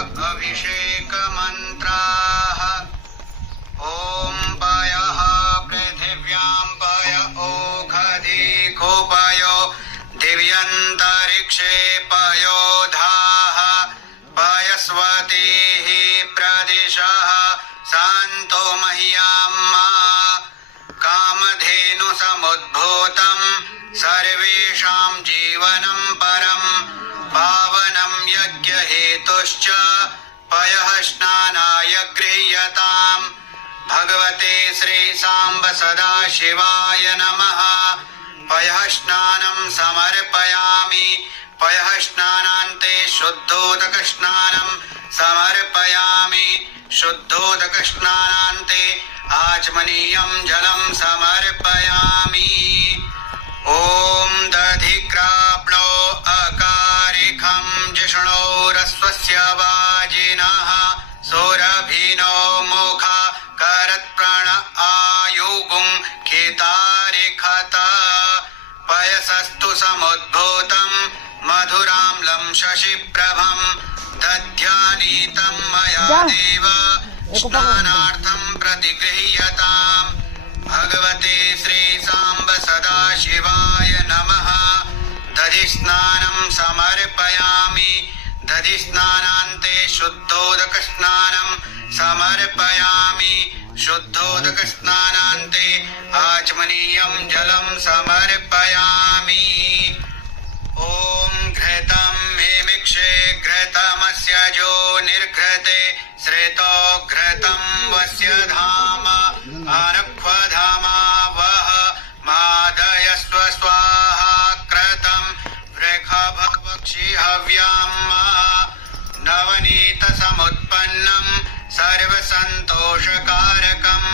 अभिषेकमन्त्राः ॐ पयः पृथिव्यां पय ओषधीकोपयो दिव्यन्तरिक्षे पयोधाः पयस्वतीः प्रदिशः सन्तो मह्यं कामधेनुसमुद्भूतं सर्वेषां जीवनं परं पावनं यज्ञहेतुश्च पयः स्नानाय गृह्यताम्। भगवते श्रीसाम्ब सदाशिवाय नमः। पयः स्नानं समर्पयामि। पयः स्नानान्ते शुद्धोदकस्नानं समर्पयामि। शुद्धोदकस्नानान्ते आचमनीयं जलं समर्पयामि। ॐ दधिक्राप्णो अकारिखं जिष्णोरस्वस्य वाजिनः सौरभिनो मुखा करत्प्रण आयुगुं केतारिखत पयसस्तु समुद्भूतं मधुराम्लं शशिप्रभं दध्यानीतं मया देव स्नानार्थं प्रतिगृह्यताम्। भगवते श्रीसाम्ब सदाशिवाय नमः। दधिस्नानं समर्पयामि। दधिस्नानान्ते शुद्धोदकस्नानं समर्पयामि। शुद्धोदकस्नानान्ते आचमनीयं जलं समर्पयामि। ॐ घृतं मिमिक्षे घृतमस्य जो निर्घृते श्रेतो घृतं वस्य धाम अनक्वधामा वः मादयस्व स्वाहा कृतं वृखभक्षि हव्याम् नवनीतसमुत्पन्नं सर्वसन्तोषकारकं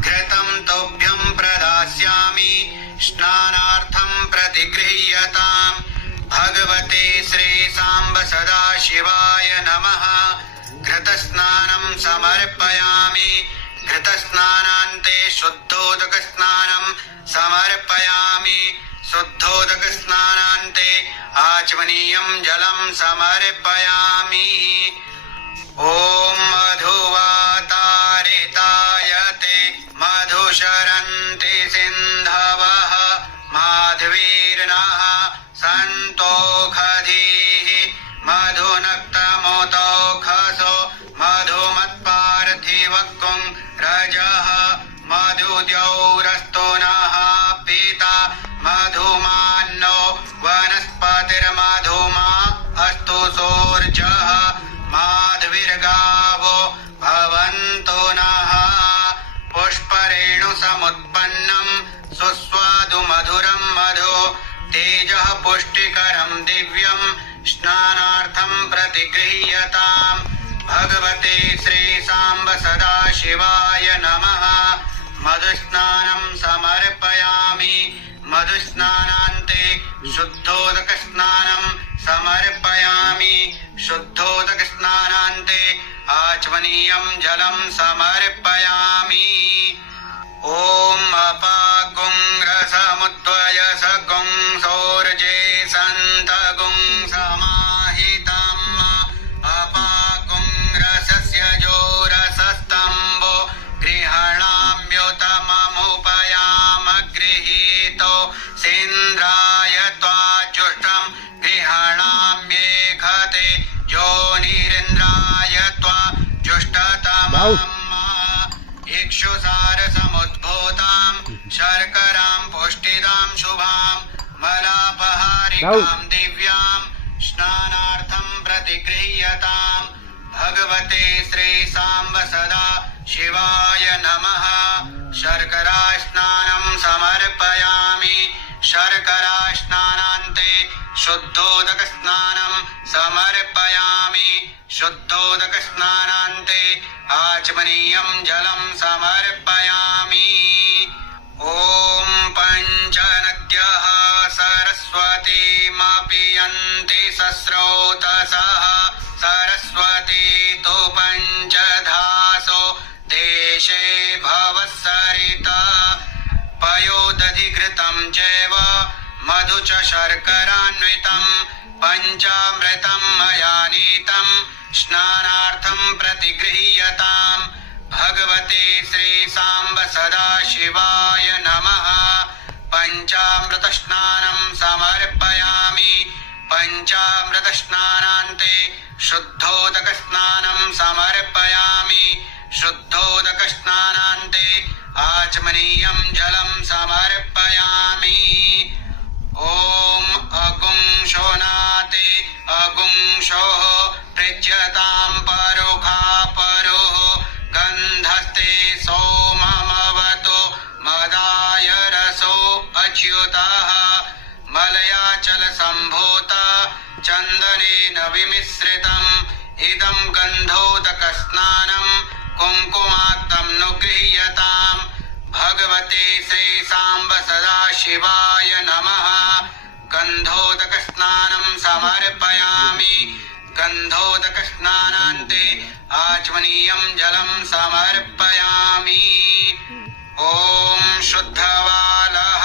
घृतं तुभ्यं प्रदास्यामि स्नानार्थं प्रतिगृह्यताम्। भगवते श्रीसाम्ब सदाशिवाय नमः। घृतस्नानं समर्पयामि। घृतस्नानान्ते शुद्धोदकस्नानं समर्पयामि। शुद्धोदकस्नानान्ते आचमनीयं जलं समर्पयामि। ॐ मधुवातारितायते मधुशरन्ति सिन्धवः माध्वीर्नः सन्तोषधीः मधुनक्तमुतोषसो मधुमत्पार्थिवगुं रजः मधुद्यौरस्तु नः पीता मधुमान्नो वनस्पतिर्मधुमा अस्तु सोर्जः माध्वीर्गावो भवन्तु नः। पुष्परेणुसमुत्पन्नं सुस्वादु मधुरं मधु तेजः पुष्टिकरं दिव्यं स्नानार्थं प्रतिगृह्यताम्। भगवते श्रीसाम्ब सदाशिवाय नमः। मधुस्नानं समर्पयामि। मधुस्नानान्ते शुद्धोदकस्नानं समर्पयामि। शुद्धोदकस्नानान्ते आचमनीयं जलं समर्पयामि। ॐ अपागुं रसमुद्वय सगुं सौर्जे सन्तगुं समाहितम् अपागुं रसस्य जोरसस्तम्भो गृह्णाम्युतममुपयाम गृहीतो सेन्द्राय त्वाजुष्टं गृह्णाम्येघते जोनिरिन्द्राय त्वाजुष्टतमम् इक्षुसारसमुद्भूतां शर्करां पुष्टिदां शुभां मलापहारिकां दिव्यां स्नानार्थं प्रतिगृह्यताम्। भगवते श्रीसाम्ब सदा शिवाय नमः। शर्करास्नानं समर्पयामि। शर्करास्नानान्ते शुद्धोदकस्नानं समर्पयामि। शुद्धोदकस्नानान्ते आचमनीयं जलं समर्पयामि। ॐ पञ्चनद्यः सरस्वतीमपि यन्ति सस्रोतसः सरस्वती तु पञ्चधासो देशे भवत्सरिता पयोदधिघृतं चैव मधु च शर्करान्वितं పంచామృతం మయా నీతం స్నానార్థం ప్రతిగృహ్యతాం భగవతే శ్రీ సాంబ సదాశివాయ నమః పంచామృత స్నానం సమర్పయామి పంచామృత స్నానాంతే శుద్ధోదక స్నానం సమర్పయామి శుద్ధోదక స్నానాంతే ఆచమనీయం జలం సమర్పయామి ఓం అగుం శోనాతే అగుం శోః పృజ్యతాం పరుఖా పరుః గంధస్తే సోమమవతు మదాయ రసో అచ్యుతః మలయాచల సంభూత చందనేన విమిశ్రితం ఇదం గంధోదక స్నానం కుంకుమాత్తం నుగృహ్యతాం భగవతే శ్రీ సాంబ సదాశివాయ నమః గంధోదక స్నానం సమర్పయామి గంధోదక స్నానాంతే ఆచమనీయం జలం సమర్పయామి ఓం శుద్ధవాలః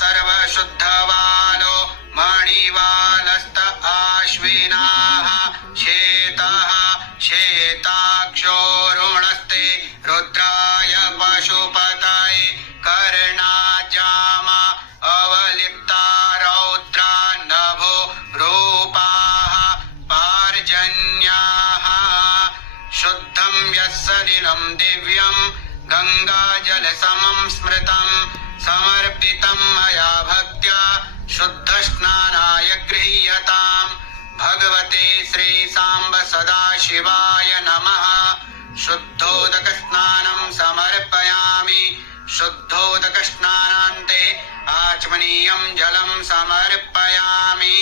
సర్వశుద్ధవాలో మణివాలస్త ఆశ్వినాః శ్వేతః శ్వేతాక్షోరుణస్తే రుద్రాయ పశుపతయే కర్ణాజామ అవలిప్తా రౌద్రా నభో రూపాః పార్జన్యాః శుద్ధం యస్సలిలం దివ్యం గంగాజల సమం స్మృతం సమర్పితం మయా భక్త్యా శుద్ధ స్నానాయ గృహ్యతాం భగవతే శ్రీ సాంబ సదాశివాయ నమః శుద్ధోదక స్నానం సమర్పయామి శుద్ధోదక స్నానాంతే ఆచమనీయం జలం సమర్పయామి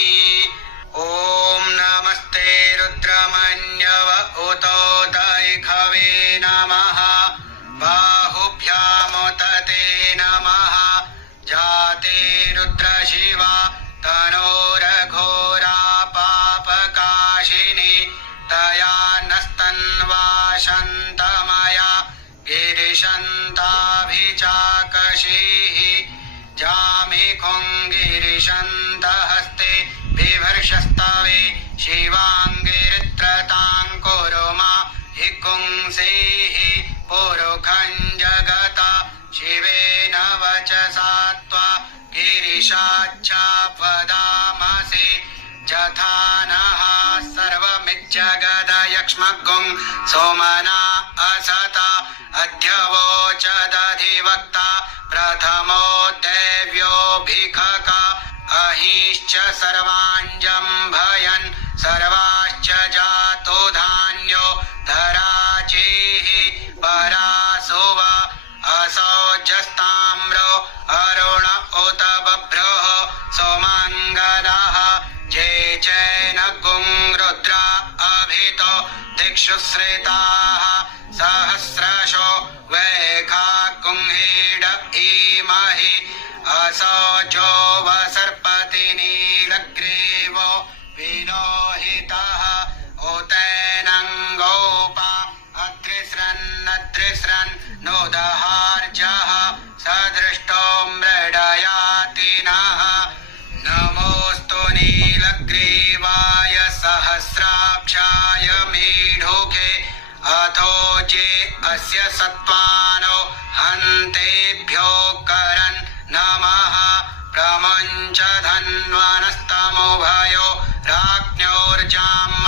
ఓం నమస్తే రుద్రమన్యవ ఉతోదైఖవే నమః బాహుభ్యాముతతే నమః జాతే రుద్రశివా తనోరఘోరా పాపకాశిని తయా నస్తన్వాశంతమయా గిరిశంతాభిచాకషీః జామిఖుంగిరిశంతహస్తే బిభర్షస్తవే శివాంగిరిత్రతాం కురుమా హిగుంసేః పురుఖం జగత శివేన వచసా త్వా గిరిశాచ్ఛాపదామసి జథానః సర్వమిజ్జగదయక్ష్మగుం సోమనా అసత అధ్యవోచదధివక్త ప్రథమో దేవ్యోభిఖక అహిశ్చ సర్వాంజం భయన్ సర్వాశ్చ జాతో ధాన్యో ధరాచేః పరాసువ असौजस्ताम्रो अरुण उत बभ्रः सोमङ्गलः जे चैन गुं रुद्रा अभितो दिक्षु श्रिताः सहस्रशो वैखा गुंहीड इमहि असौजो वसर्पति नीलग्रीवो विलोहितः उतैनङ्गोपा अद्रिस्रन् नोदहार्जः सदृष्टो मृडयाति नः नमोऽस्तु नीलग्रीवाय सहस्राक्षाय मीढुके अथो जे अस्य सत्त्वानो हन्तेभ्यो करन् नमः प्रमुञ्च धन्वनस्तमुभयो राज्ञोर्जाम्म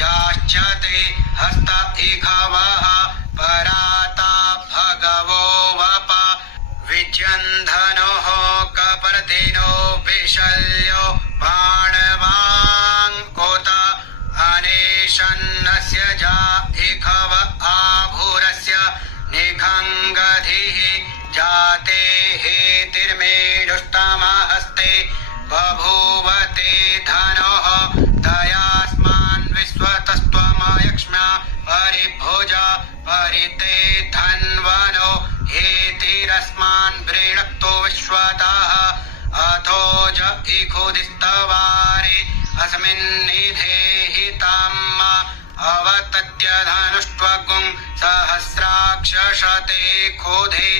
जाश्चते हस्त इखवः पराता भगवो वप विजन्धनोः कपर्दिनो विशल्यो बाणवाङ्कोत अनेशन्नस्य जा इखव आभूरस्य निखङ्गधिः जाते हेतिर्मेढुष्टमहस्ते बभूवते धनोः दयास्मान् विश्वतस्त्वमयक्ष्म्या परिभुजा परिते धन्वनो हेतिरस्मान् वृणक्तो विश्वतः अथो ज इखुदिस्तवारे अस्मिन्निधेहि तम् अवतत्य धनुष्ट्वगुं सहस्राक्षशते खोधे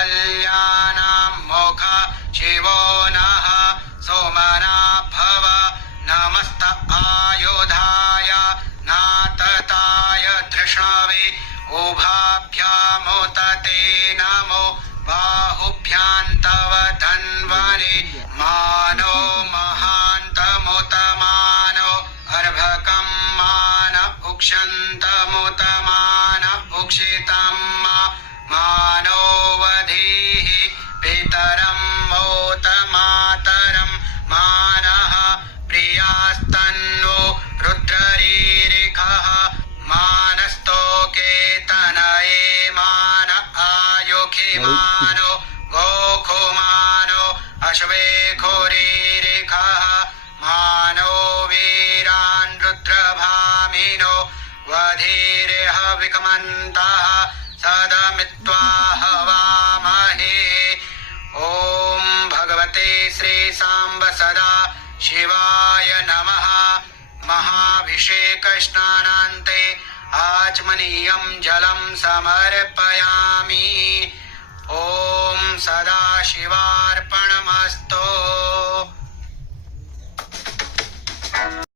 निशीर्जशल्यानां मोघा शिवो नः सोमना भव यान्तव धन्वने मानो महान्तमुतमानो अर्भकं मान उक्षन्तमुतमान उक्षितं मानो वधीः पितरं मोतमातरं मानः प्रियास्तन्नो रुद्ररीरिखः मानस्तोके तनये मान आयुखिमानो गोखुमानो अश्वेखोरीरिखः मानो वीरान् रुद्रभामिनो वधीरिह विकमन्तः सदमित्वा हवामहे। ॐ भगवते श्री सांब सदा शिवाय नमः। महाभिषेकस्नानान्ते आचमनीयं जलं समर्पयामि। ॐ सदाशिवार्पणमस्तु।